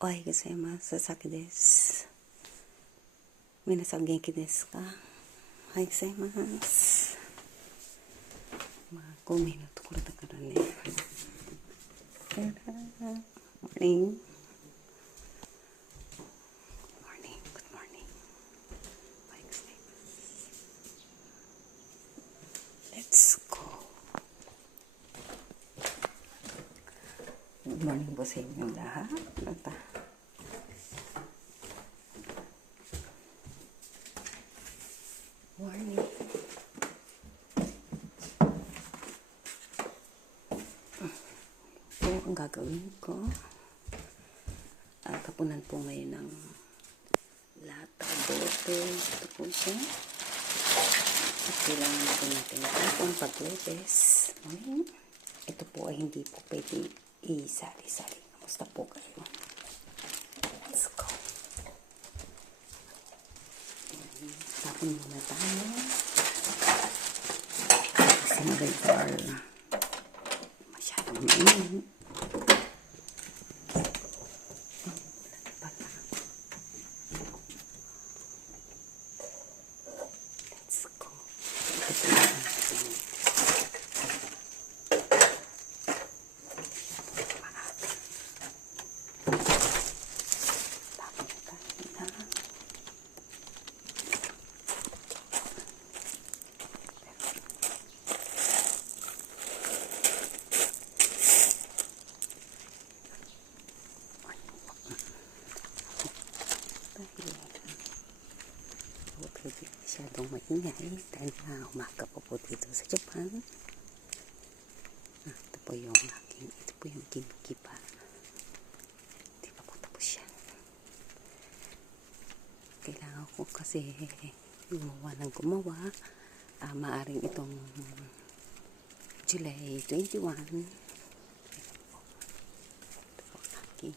おはようございます。佐々木です。皆さん元気ですか？おはようございます。5名のところだからね。モーニング。Good morning. おはようございます。Let's go. Good morning po sa inyong lahat. Morning. Ito ang gagawin ko. Kapunan po ngayon ng lata, bote. Ito po siya. At kailangan po natin itapon pag-webes. Ito po ay hindi po pwede isali-sali. Kamusta po kayo? Let's go. Tapon muna tayo. Kasi mag-bar. Masyadong mainit. Let's go. Masyadong maingay dahil na umaga po dito sa Japan. Ito po yung kinukipa. Hindi pa po tapos yan. Kailangan ko kasi gumawa. Maaring itong July 21. Ito po aking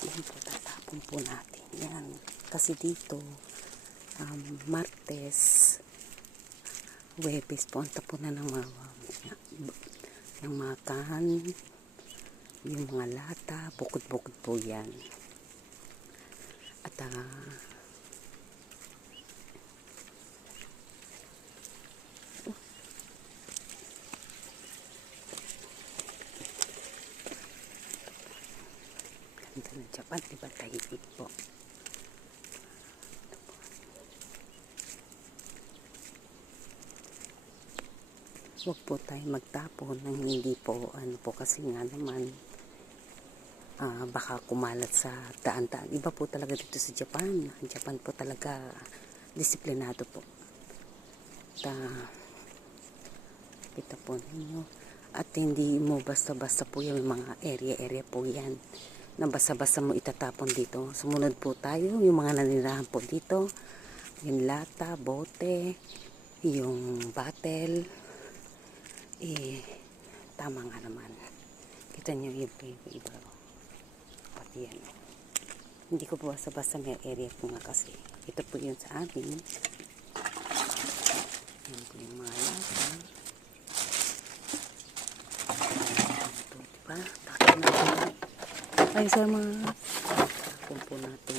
yan po, tatapon po natin yan kasi dito Martes, Huwebes po ang tapunan ng mga kan, yung mga lata, bukod-bukod po yan. At ganda ng Japan, diba tahimik po. Huwag po tayo magtapon ng hindi po, kasi nga naman baka kumalat sa daan-daan. Iba po talaga dito sa Japan. Ang Japan po talaga disiplinado po. Kita po ninyo. At hindi mo basta-basta po yung mga area po yan na basta-basta mo itatapon dito. Sumunod po tayo, yung mga nanirahan po dito, yung lata, bote, yung bottle, tama nga naman. Kita nyo yung iba. Pati yan. Hindi ko po basta-basta may area po nga kasi. Ito po yun sa amin. Yan po yung mga lata. Ito, diba? Takot natin. Ay, sama. Takot po natin.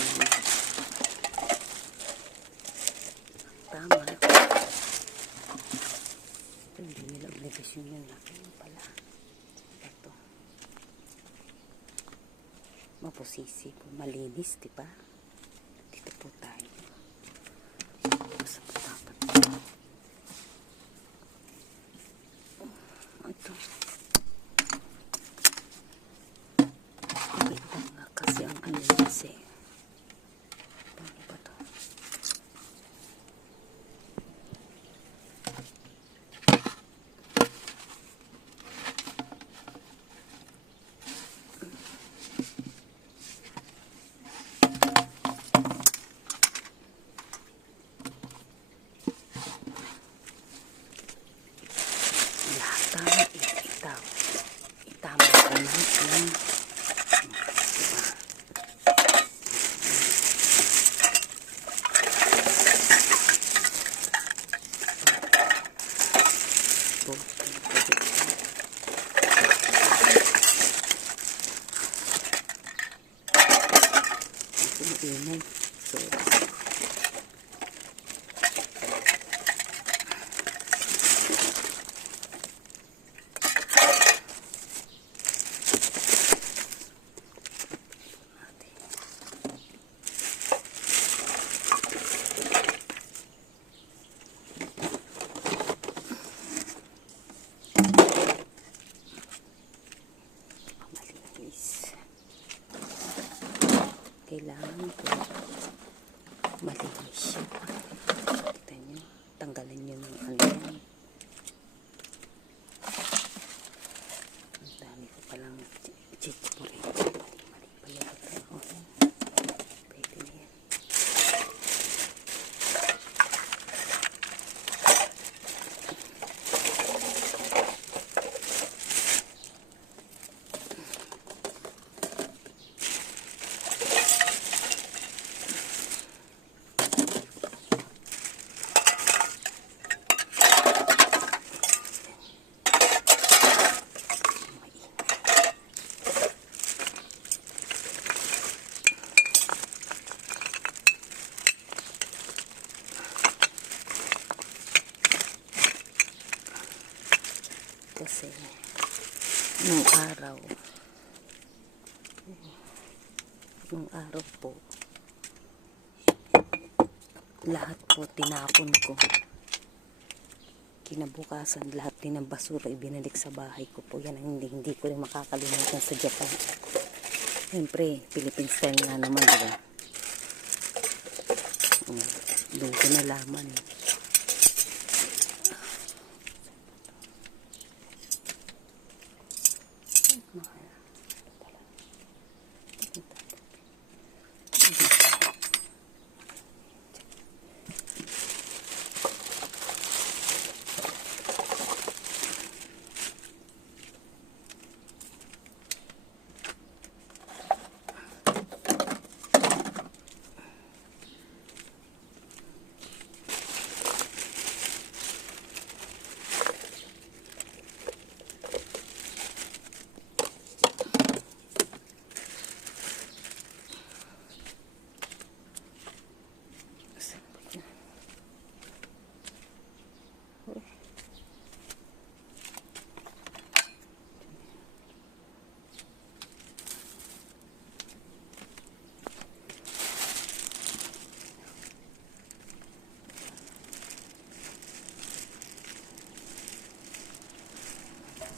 Tama. Hindi nila obligasyon yun. Ayun pala. Ito. Mapusisi po. Malinis, diba? Dito po tayo. Sa patapat. Ito. Ito nga kasi ang alinis eh. Paano ba ito? siya. Kita nyo, tanggalin nyo ng ano yan. Ang dami ko palang chichipurin. Mali pala ito. Pwede na yan. Kasi nung araw po lahat po tinapon ko. Kinabukasan lahat din ng basura ibinalik sa bahay ko po. Yan ang hindi ko rin makakalimutan sa Japan. Siyempre Philippine style nga naman, diba? Doon ko nalaman.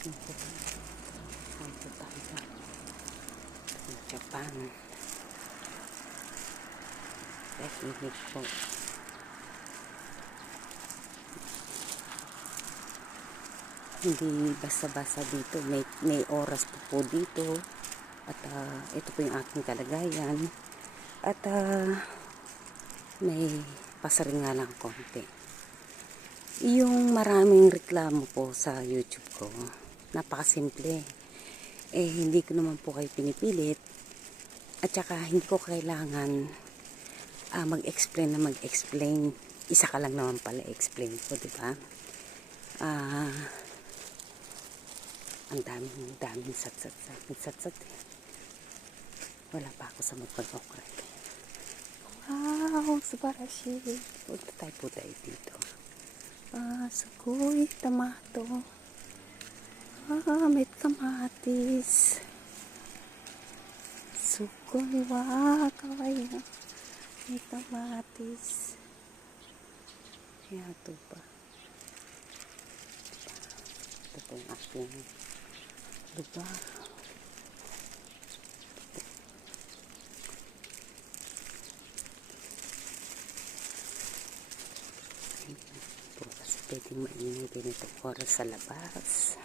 Punta tayo sa Japan. Technique po. Hindi basta-basta dito. May oras po dito. At ito po yung aking kalagayan. At may pasaring nga lang konti. Yung maraming reklamo po sa YouTube ko, napakasimple. Hindi ko naman po kayo pinipilit. At saka hindi ko kailangan mag-explain na mag-explain. Isa ka lang naman pala explain ko, diba? Ang daming satsat. Wala pa ako sa magpag-okray. Wow, subarashi. Punta tayo po dito. Sugoi tomato. May kamatis. Sugoi wa kawaii. May kamatis. Ayan, ito pa. Ito po yung aking lugar. Pwede mainit din itong oras sa labas.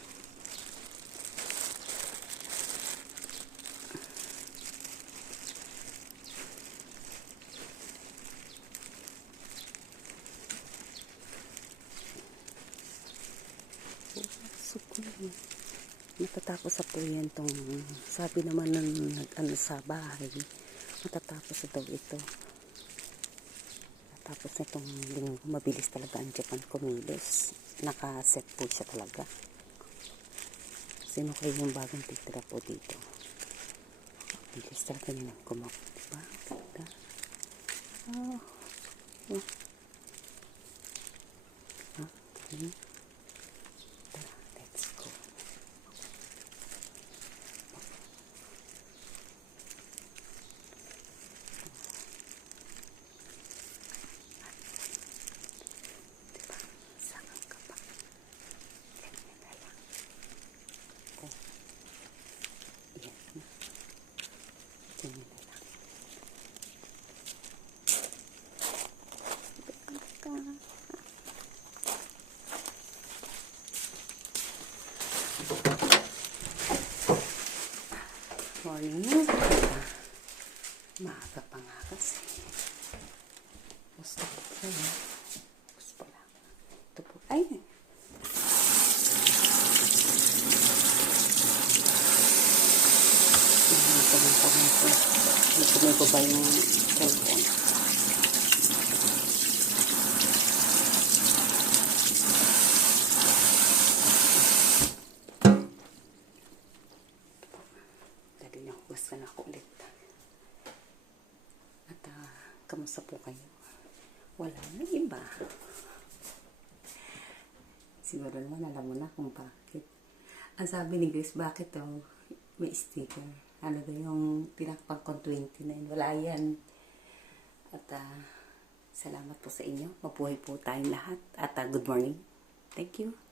Matatapos sa po yan tong, sabi naman ng ano sa bahay, matatapos daw ito. Tapos itong linggo, mabilis talaga ang Japan kumilos. Naka-set po siya talaga. Sino kayo yung bagong titira po dito? Mabilis talaga yun ang kumakot. Diba? Ganda. Okay. Tara, let's go. maaga pa nga kasi. Gusto po kayo. Gusto po lang. Ito po. Ay! Ito ko ba yung cellphone? Dali na hugas na ako ulit. At kamusta po kayo? Wala na iba. Siguro naman alam mo na kung bakit. Ang sabi ni Grace, bakit may sticker? Ano daw yung pinakpang kong 29? Wala yan. At salamat po sa inyo. Mabuhay po tayong lahat. At good morning. Thank you.